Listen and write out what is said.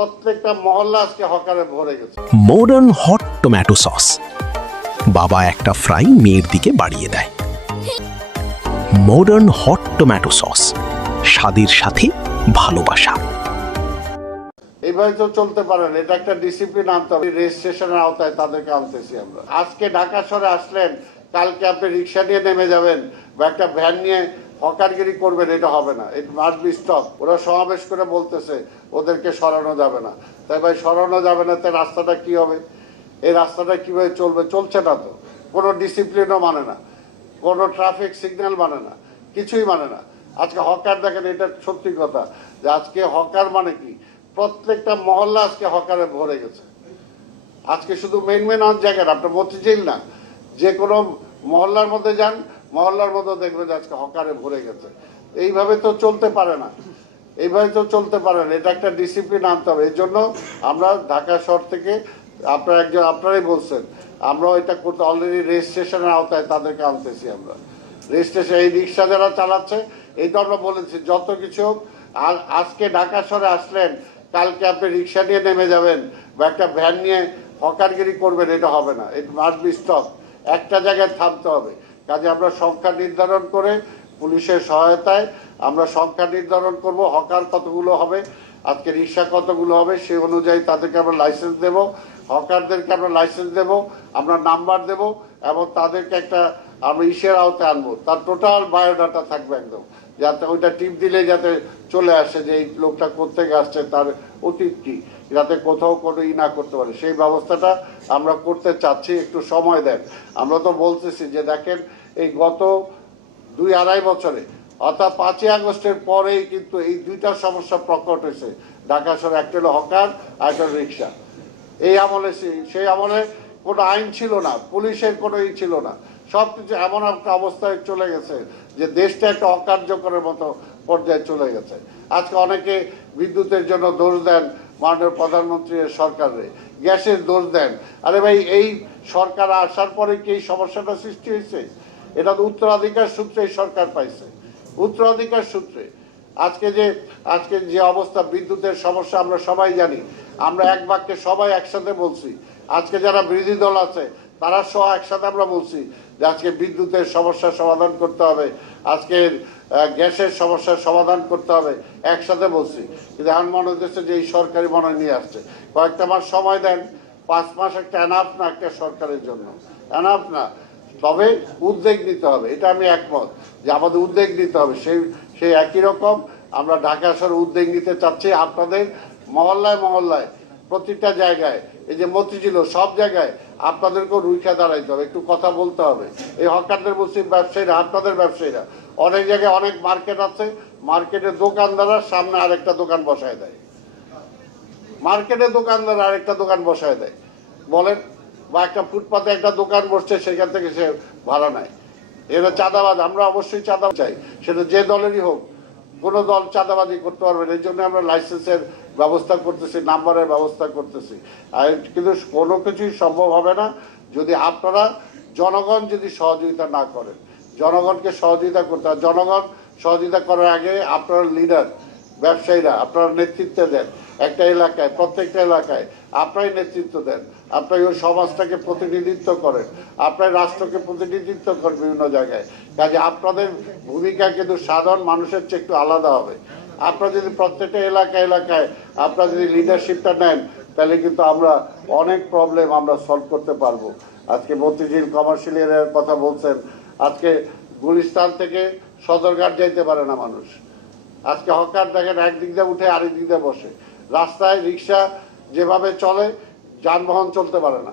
প্রত্যেকটা মহল্লা আজকে হকারে ভরে গেছে। Modern hot tomato sauce. বাবা একটা ফ্রাই মেয়ের দিকে বাড়িয়ে দেয়। মডার্ন হট টমেটো সস, স্বাদের সাথে ভালোবাসা। এইভাবে তো চলতে পারে না, এটা একটা ডিসিপ্লিন আনতে হবে। রেজিস্ট্রেশনের আওতায় তাদেরকে আনতেছি আমরা। আজকে ঢাকা শহরে আসলেন, কালকে আপনি রিক্সা নিয়ে নেমে যাবেন বা একটা ভ্যান নিয়ে হকারগিরি করবেন, এটা হবে না। It must be stop. ওরা সমাবেশ করে বলতেছে ওদেরকে সরানো যাবে না। তাই ভাই সরানো যাবে না, তাই রাস্তাটা কি হবে? এই রাস্তাটা কিভাবে চলবে? চলছে না তো। কোনো ডিসিপ্লিনও মানে না, কোনো ট্রাফিক সিগন্যাল মানে না, কিছুই মানে না। আজকে হকার দেখেন, এটা সত্যি কথা যে আজকে হকার মানে কি, প্রত্যেকটা মহল্লা আজকে হকারে ভরে গেছে। আজকে শুধু মেন জায়গায়, আপনার মতিঝিল না, যে কোনো মহল্লার মধ্যে যান, মহল্লার মধ্যে দেখবেন যে আজকে হকারে ভরে গেছে। এইভাবে তো চলতে পারে না, এইভাবে তো চলতে পারে না। এটা একটা ডিসিপ্লিন আনতে হবে। এই জন্য আমরা ঢাকা শহর থেকে, আপনারাই বলছেন, আমরা এটা করতে অলরেডি রেজিস্ট্রেশনের আওতায় তাদেরকে আনতেছি আমরা। রেজিস্ট্রেশন, এই রিক্সা যারা চালাচ্ছে, এইটা আমরা বলেছি যত কিছু হোক। আজকে ঢাকা শহরে আসলেন, কালকে আপনি রিক্সা নিয়ে নেমে যাবেন বা একটা ভ্যান নিয়ে হকারগিরি করবেন, এটা হবে না। It must be stop. একটা জায়গায় থামতে হবে। কাজে আমরা সংখ্যা নির্ধারণ করে পুলিশের সহায়তায় আমরা সংখ্যা নির্ধারণ করব, হকার কতগুলো হবে, আজকে রিক্সা কতগুলো হবে, সেই অনুযায়ী তাদেরকে আমরা লাইসেন্স দেব, হকারদেরকে আমরা লাইসেন্স দেব, আমরা নাম্বার দেব এবং তাদেরকে একটা আমরা ইসের আওতায় আনবো। তার টোটাল বায়োডাটা থাকবে একদম, যাতে ওইটা টিপ দিলে যাতে চলে আসে যে এই লোকটা কোত্থেকে আসছে, তার অতীত কি, যাতে কোথাও কোনো না করতে পারে, সেই ব্যবস্থাটা আমরা করতে চাচ্ছি। একটু সময় দেন। আমরা তো বলতেছি যে দেখেন, এই গত 2-2.5 বছরে, অর্থাৎ 5ই আগস্টের পরেই কিন্তু এই দুইটা সমস্যা প্রকট হয়েছে ঢাকা শহরে। একটা হলো হকার আর একটা রিক্সা। এই আমলে, সেই আমলে কোনো আইন ছিল না, পুলিশের কোনো ই ছিল না, সব কিছু এমন একটা অবস্থায় চলে গেছে যে দেশটা একটা অকার্যকরের মতো পর্যায়ে চলে গেছে। আজকে অনেকে বিদ্যুতের জন্য দোষ দেন মাননীয় প্রধানমন্ত্রীর সরকারে, গ্যাসের দোষ দেন। আরে ভাই, এই সরকার আসার পরে কি এই সমস্যাটা সৃষ্টি হয়েছে? এটা তো উত্তরাধিকার সূত্রে এই সরকার পাইছে, উত্তরাধিকার সূত্রে। আজকে যে অবস্থা, বিদ্যুতের সমস্যা আমরা সবাই জানি। আমরা এক বাক্যে সবাই একসাথে বলছি। আজকে যারা বিরোধী দল আছে তারা সহ একসাথে আমরা বলছি যে আজকে বিদ্যুতের সমস্যার সমাধান করতে হবে, আজকে গ্যাসের সমস্যার সমাধান করতে হবে, একসাথে বলছি। কিন্তু এখন মনে হচ্ছে যে এই সরকারি মনে নিয়ে আসছে। কয়েকটা মাস সময় দেন, 5 মাস একটা এনাফ না একটা সরকারের জন্য, এনাফ না। তবে উদ্যোগ নিতে হবে, এটা আমি একমত যে আমাদের উদ্যোগ নিতে হবে। সেই একই রকম আমরা ঢাকা শহরে উদ্যোগ নিতে চাচ্ছি। আপনাদের মহল্লায় মহল্লায় প্রতিটা জায়গায়, এই যে মতিঝিল, সব জায়গায় আপনাদেরকেও রুইখা দাঁড়াইতে হবে, একটু কথা বলতে হবে। এই হকারদের বলছি ব্যবসায়ীরা, আপনাদের ব্যবসায়ীরা, অনেক জায়গায় অনেক মার্কেট আছে, মার্কেটের দোকানদাররা সামনে আরেকটা দোকান বসায় দেয়, মার্কেটের দোকানদার আরেকটা দোকান বসায় দেয়, বলেন, বা একটা ফুটপাতে একটা দোকান বসছে, সেখান থেকে সে ভাড়া নেয়। এরা চাঁদাবাজ। আমরা অবশ্যই চাঁদা চাই, সেটা যে দলেরই হোক। কোনো দল চাঁদাবাজি করতে পারবে না, এই জন্য আমরা লাইসেন্সের ব্যবস্থা করতেছি, নাম্বারের ব্যবস্থা করতেছি। আর কিন্তু কোনো কিছুই সম্ভব হবে না যদি আপনারা, জনগণ যদি সহযোগিতা না করেন। জনগণকে সহযোগিতা করতে হবে। জনগণ সহযোগিতা করার আগে আপনারা লিডার, ব্যবসায়ীরা আপনারা নেতৃত্ব দেন। একটা এলাকায়, প্রত্যেকটা এলাকায় আপনারাই নেতৃত্ব দেন, আপনারা ওই সমাজটাকে প্রতিনিধিত্ব করেন, আপনার রাষ্ট্রকে প্রতিনিধিত্ব করেন বিভিন্ন জায়গায়। কাজে আপনাদের ভূমিকা কিন্তু সাধারণ মানুষের চেয়ে একটু আলাদা হবে। আপনারা যদি প্রত্যেকটা এলাকায় আপনারা যদি লিডারশিপটা নেন, তাহলে কিন্তু আমরা অনেক প্রবলেম আমরা সলভ করতে পারবো। আজকে মতিঝিল কমার্শিয়াল এরিয়ার কথা বলছেন, আজকে গুলিস্তান থেকে সদরঘাট যাইতে পারে না মানুষ। আজকে হকার দেখেন একদিক দিয়ে উঠে আরেক দিক দিয়ে বসে। রাস্তায় রিক্সা যেভাবে চলে, যানবাহন চলতে পারে না।